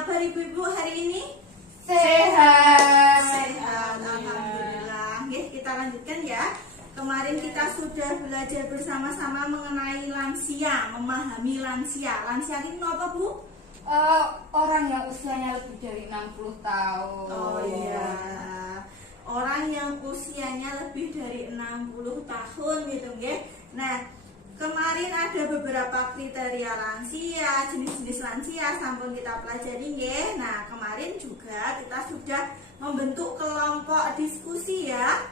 kabar ibu-ibu hari ini? Sehat. Sehat, alhamdulillah. Oke, kita lanjutkan ya. Kemarin kita sudah belajar bersama-sama mengenai lansia, memahami lansia. Lansia ini apa, Bu? Orang yang usianya lebih dari 60 tahun. Oh iya. Orang yang usianya lebih dari 60 tahun gitu, nggih. Nah, kemarin ada beberapa kriteria lansia, jenis-jenis lansia sampun kita pelajari nggih. Nah, kemarin juga kita sudah membentuk kelompok diskusi ya.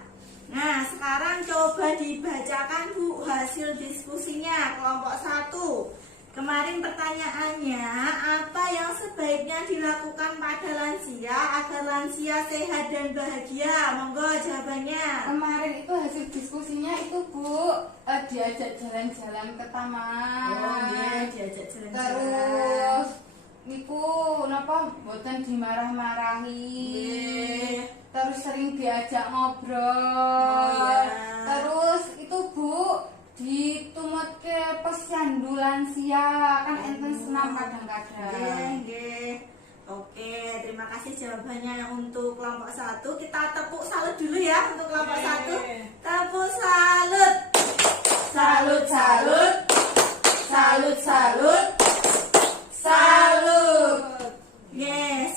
Nah, sekarang coba dibacakan Bu hasil diskusinya kelompok 1. Kemarin pertanyaannya, apa yang sebaiknya dilakukan pada lansia agar lansia sehat dan bahagia? Monggo jawabannya. Kemarin itu hasil diskusinya itu Bu, diajak jalan-jalan ke taman. Oh iya, diajak jalan-jalan. Terus niku napa mboten dimarah-marahi. Nggih. Terus sering diajak ngobrol. Oh iya. Terus itu Bu ditumut ke posyandu lansia kan enten senam kadang-kadang. Nggih. Oke, terima kasih jawabannya untuk kelompok 1. Kita tepuk salut dulu ya untuk kelompok 1. Tepuk salut. Salut, salut, salut, salut, salut.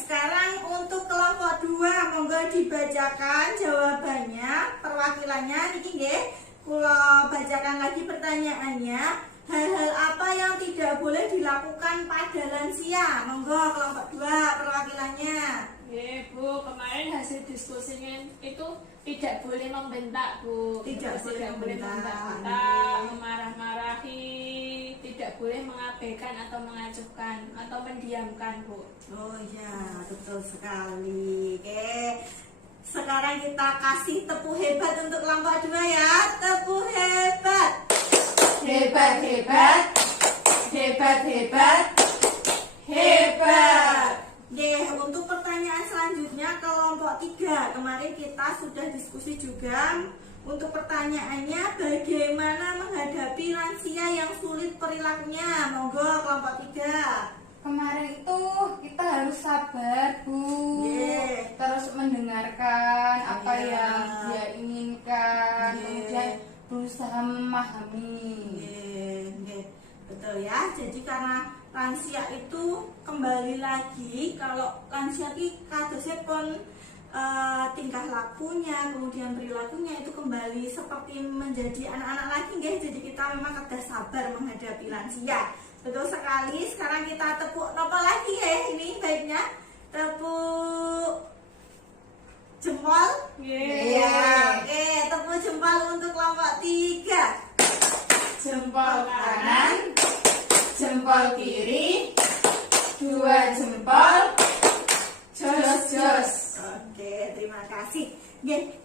Sekarang untuk kelompok 2 monggo dibacakan jawabannya, perwakilannya niki nggih. Kula bacakan lagi pertanyaannya. Hal-hal apa yang tidak boleh dilakukan pada lansia? Monggo kelompok 2 perwakilannya. Bu, kemarin hasil diskusinya itu tidak boleh membentak, Bu. Tidak Terus boleh membentak. membentak, memarah-marahi, tidak boleh mengabaikan atau mengacuhkan atau mendiamkan, Bu. Oh iya, betul sekali. Oke. Sekarang kita kasih tepuk hebat untuk kelompok 2 ya. Tepuk hebat. Hebat, hebat, hebat, hebat, hebat. Untuk pertanyaan selanjutnya kelompok 3. Kemarin kita sudah diskusi juga. Untuk pertanyaannya, bagaimana menghadapi lansia yang sulit perilakunya? Monggo kelompok 3. Kemarin itu kita harus sabar Bu. Terus mendengarkan apa Iya. yang dia inginkan, Iya. kemudian berusaha memahami. Nggih, betul ya. Jadi karena lansia itu kembali lagi, kalau lansia iki kadosé pun tingkah lakunya, kemudian perilakunya itu kembali seperti menjadi anak-anak lagi nggih. Jadi kita memang kedah sabar menghadapi lansia. Betul sekali. Sekarang kita tepuk nopo lagi ya ini baiknya. Tepuk jempol. Iya. Oke, tepuk jempol untuk kelompok 3. Jempol kanan, jempol kiri, 2 jempol, jos. Oke, terima kasih.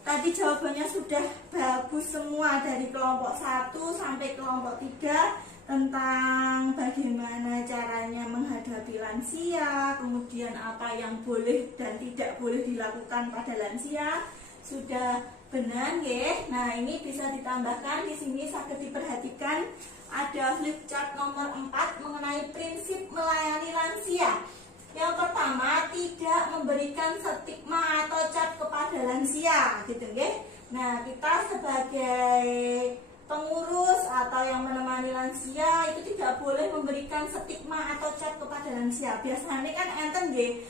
Tadi jawabannya sudah bagus semua dari kelompok 1 sampai kelompok 3 tentang bagaimana caranya menghadapi lansia, kemudian apa yang boleh dan tidak boleh dilakukan pada lansia. Sudah benar nggih. Nah, ini bisa ditambahkan di sini sangat diperhatikan ada flip chart nomor 4 mengenai prinsip melayani lansia. Yang pertama, tidak memberikan stigma atau cap kepada lansia, gitu nggih. Nah, kita sebagai pengurus atau yang menemani lansia itu tidak boleh memberikan stigma atau cap kepada lansia. Biasanya kan enten nggih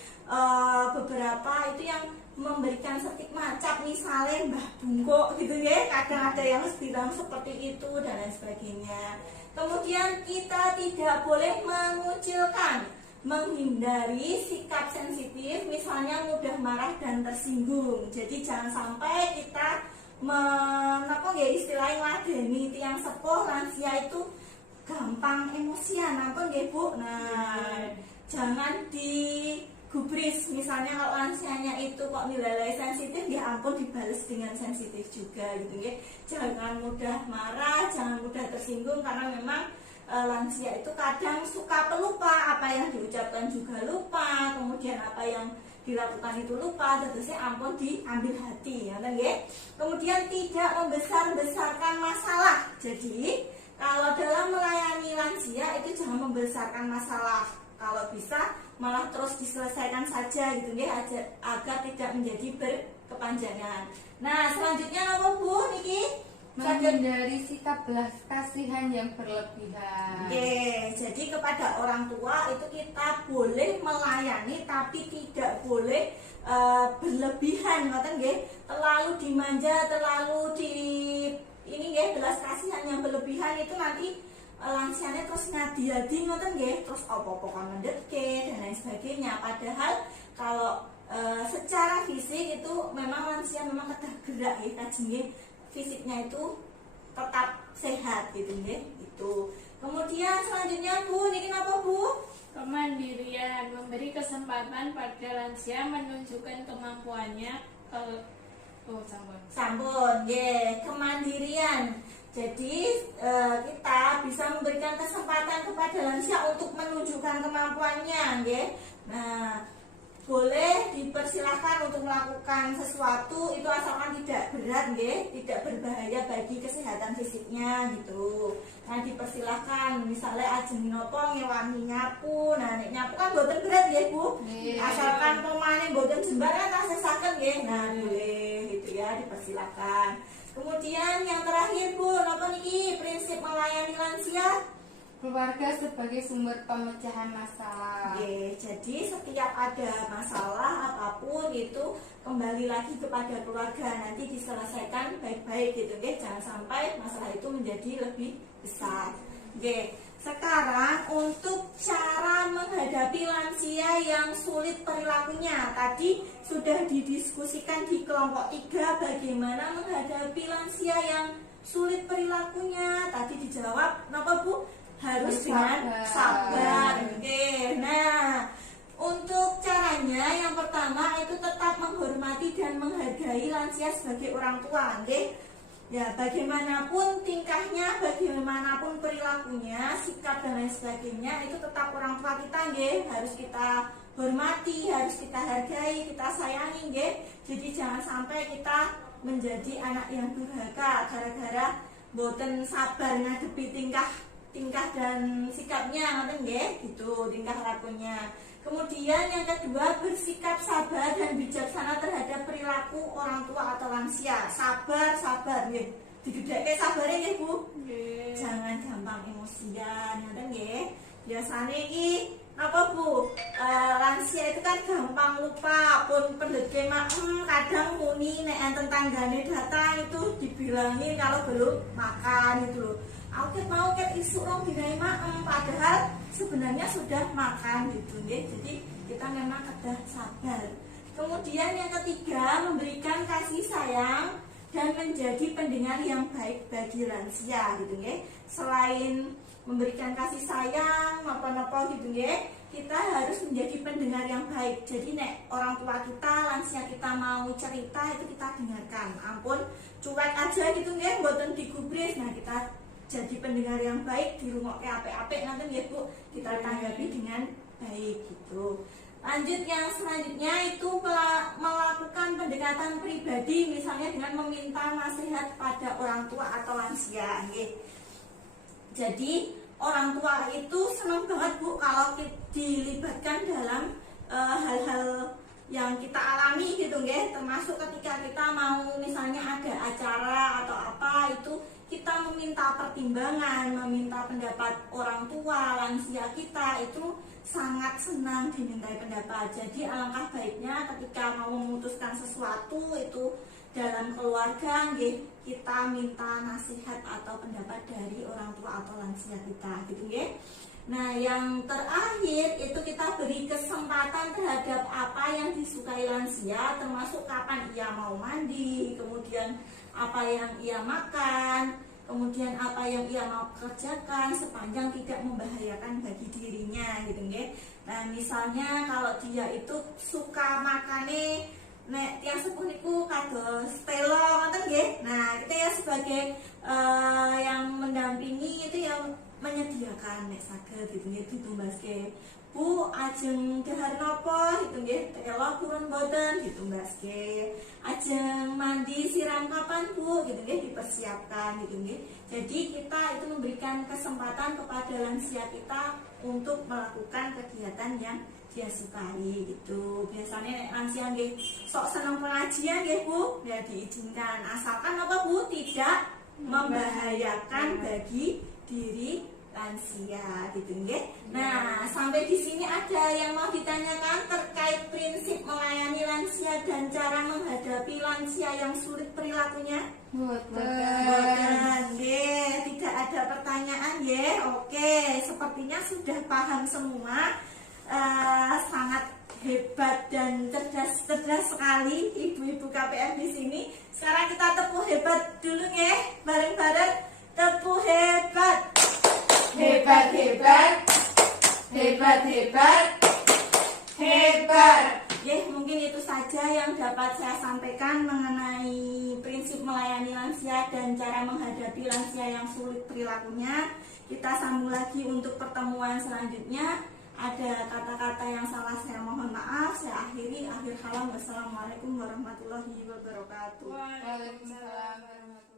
beberapa itu yang memberikan stigma cap, misalnya Mbah Bungkuk gitu nggih. Kadang ada yang bilang seperti itu dan lain sebagainya. Kemudian kita tidak boleh mengucilkan, menghindari sikap sensitif, misalnya mudah marah dan tersinggung. Jadi jangan sampai kita istilahnya ngadeni tiang sepuh lansia itu gampang emosian, apa nggih Bu? Nah, jangan digubris. Misalnya kalau lansianya itu kok nilai sensitif, ya ampun dibales dengan sensitif juga gitu ya. Jangan mudah marah, jangan mudah tersinggung karena memang lansia itu kadang suka pelupa, apa yang diucapkan juga lupa, kemudian apa yang dilakukan itu lupa, tentunya ampun diambil hati ya kan nggih. Kemudian tidak membesar-besarkan masalah. Jadi kalau dalam melayani lansia itu jangan membesarkan masalah. Kalau bisa malah terus diselesaikan saja gitu nggih, agar tidak menjadi berkepanjangan. Nah, selanjutnya apa Bu niki? Menghindari sikap belas kasihan yang berlebihan. Oke, jadi kepada orang tua itu kita boleh melayani tapi tidak boleh berlebihan, ngoten nggih. Terlalu dimanja, terlalu di ini nggih, belas kasihan yang berlebihan itu nanti lansianya terus ngadi-adi, ngoten nggih, terus apa-apa kan mendetke dan lain sebagainya. Padahal kalau secara fisik itu memang lansia memang kedah gerak ya kajeng, fisiknya itu tetap sehat gitu nggih, gitu. Kemudian selanjutnya Bu, niki napa Bu? Kemandirian, memberi kesempatan pada lansia menunjukkan kemampuannya ke Sampun, nggih, kemandirian. Jadi kita bisa memberikan kesempatan kepada lansia untuk menunjukkan kemampuannya, nggih. Nah, boleh dipersilahkan untuk melakukan sesuatu itu asalkan tidak berat nggih, tidak berbahaya bagi kesehatan fisiknya gitu. Nah, dipersilahkan misalnya ajeng nopo ngewangi nyapu. Nah, nek nyapu kan boten berat nggih, Bu. Asalkan pomane boten jembar kan tasesaken nggih. Nah, boleh gitu ya, dipersilahkan. Kemudian yang terakhir Bu, napa niki prinsip melayani lansia? Keluarga sebagai sumber pemecahan masalah. Oke, jadi setiap ada masalah apapun itu kembali lagi kepada keluarga, nanti diselesaikan baik-baik gitu, oke? Jangan sampai masalah itu menjadi lebih besar. Oke, sekarang untuk cara menghadapi lansia yang sulit perilakunya, tadi sudah didiskusikan di kelompok 3 bagaimana menghadapi lansia yang sulit perilakunya. Tadi dijawab, kenapa Bu? Harus dengan sabar. Oke. Nah, untuk caranya yang pertama itu tetap menghormati dan menghargai lansia sebagai orang tua, oke? Ya, bagaimanapun tingkahnya, bagaimanapun perilakunya, sikap dan lain sebagainya itu tetap orang tua kita, nggih. Harus kita hormati, harus kita hargai, kita sayangi, nggih. Jadi jangan sampai kita menjadi anak yang durhaka gara-gara boten sabar ngadepi tingkah dan sikapnya, ngoten nggih, gitu, tingkah lakunya. Kemudian yang kedua, bersikap sabar dan bijaksana terhadap perilaku orang tua atau lansia. Sabar nggih. Digedhekke sabare nggih, Bu. Nggih. Jangan gampang emosian, ngoten nggih. Biasane iki apa Bu? Lansia itu kan gampang lupa, pun pendeke kadang muni nek enten tanggane datang itu dibilangin kalau belum makan itu loh. Aku mau isuk rong dinae padahal sebenarnya sudah makan gitu nggih. Jadi kita memang kedah sabar. Kemudian yang ketiga, memberikan kasih sayang dan menjadi pendengar yang baik bagi lansia gitu nggih. Selain memberikan kasih sayang napa-napa gitu nggih, kita harus menjadi pendengar yang baik. Jadi nek orang tua kita, lansia kita mau cerita itu kita dengarkan. Ampun cuek aja gitu nggih, mboten digubris. Nah, kita jadi pendengar yang baik, dirungokke apik-apik nanti ya Bu, kita tanggapi dengan baik gitu. Lanjut yang selanjutnya itu melakukan pendekatan pribadi, misalnya dengan meminta nasihat pada orang tua atau lansia nggih. Jadi orang tua itu senang banget Bu kalau dilibatkan dalam hal-hal yang kita alami gitu nggih, termasuk ketika kita mau misalnya ada acara atau apa itu kita meminta pertimbangan, meminta pendapat orang tua, lansia kita itu sangat senang dimintai pendapat. Jadi alangkah baiknya ketika mau memutuskan sesuatu itu dalam keluarga nggih, kita minta nasihat atau pendapat dari orang tua atau lansia kita gitu nggih. Nah, yang terakhir itu kita beri kesempatan terhadap apa yang disukai lansia, termasuk kapan ia mau mandi, kemudian apa yang ia makan, kemudian apa yang ia mau kerjakan sepanjang tidak membahayakan bagi dirinya gitu nggih. Nah, misalnya kalau dia itu suka makane nek tiang sepuh niku kados telo ngoten nggih. Nah, kita ya sebagai yang mendampingi itu yang menyediakan nek saged gitu nggih ditumbaske. Bu ajeng dahar napa gitu nggih, tela purun boten ditumbaske. Ajeng mandi siram kapan Bu gitu nggih dipersiapkan gitu nggih. Jadi kita itu memberikan kesempatan kepada lansia kita untuk melakukan kegiatan yang dia sukai gitu. Biasanya nek lansia nggih sok seneng pengajian nggih Bu, ya diizinkan asalkan apa Bu tidak membahayakan bagi diri lansia gitu nggih. Nah, sampai di sini ada yang mau ditanyakan terkait prinsip melayani lansia dan cara menghadapi lansia yang sulit perilakunya? Boten nggih, tidak ada pertanyaan nggih. Oke, sepertinya sudah paham semua. Sangat hebat dan cerdas sekali ibu-ibu KPM di sini. Sekarang kita tepuk hebat dulu nggih, bareng-bareng. Tepuk hebat. Hebat, hebat, hebat, hebat, hebat. Mungkin itu saja yang dapat saya sampaikan mengenai prinsip melayani lansia dan cara menghadapi lansia yang sulit perilakunya. Kita sambung lagi untuk pertemuan selanjutnya. Ada kata-kata yang salah saya mohon maaf. Saya akhiri. Akhir kalam. Wassalamualaikum warahmatullahi wabarakatuh. Waalaikumsalam. Waalaikumsalam warahmatullahi wabarakatuh.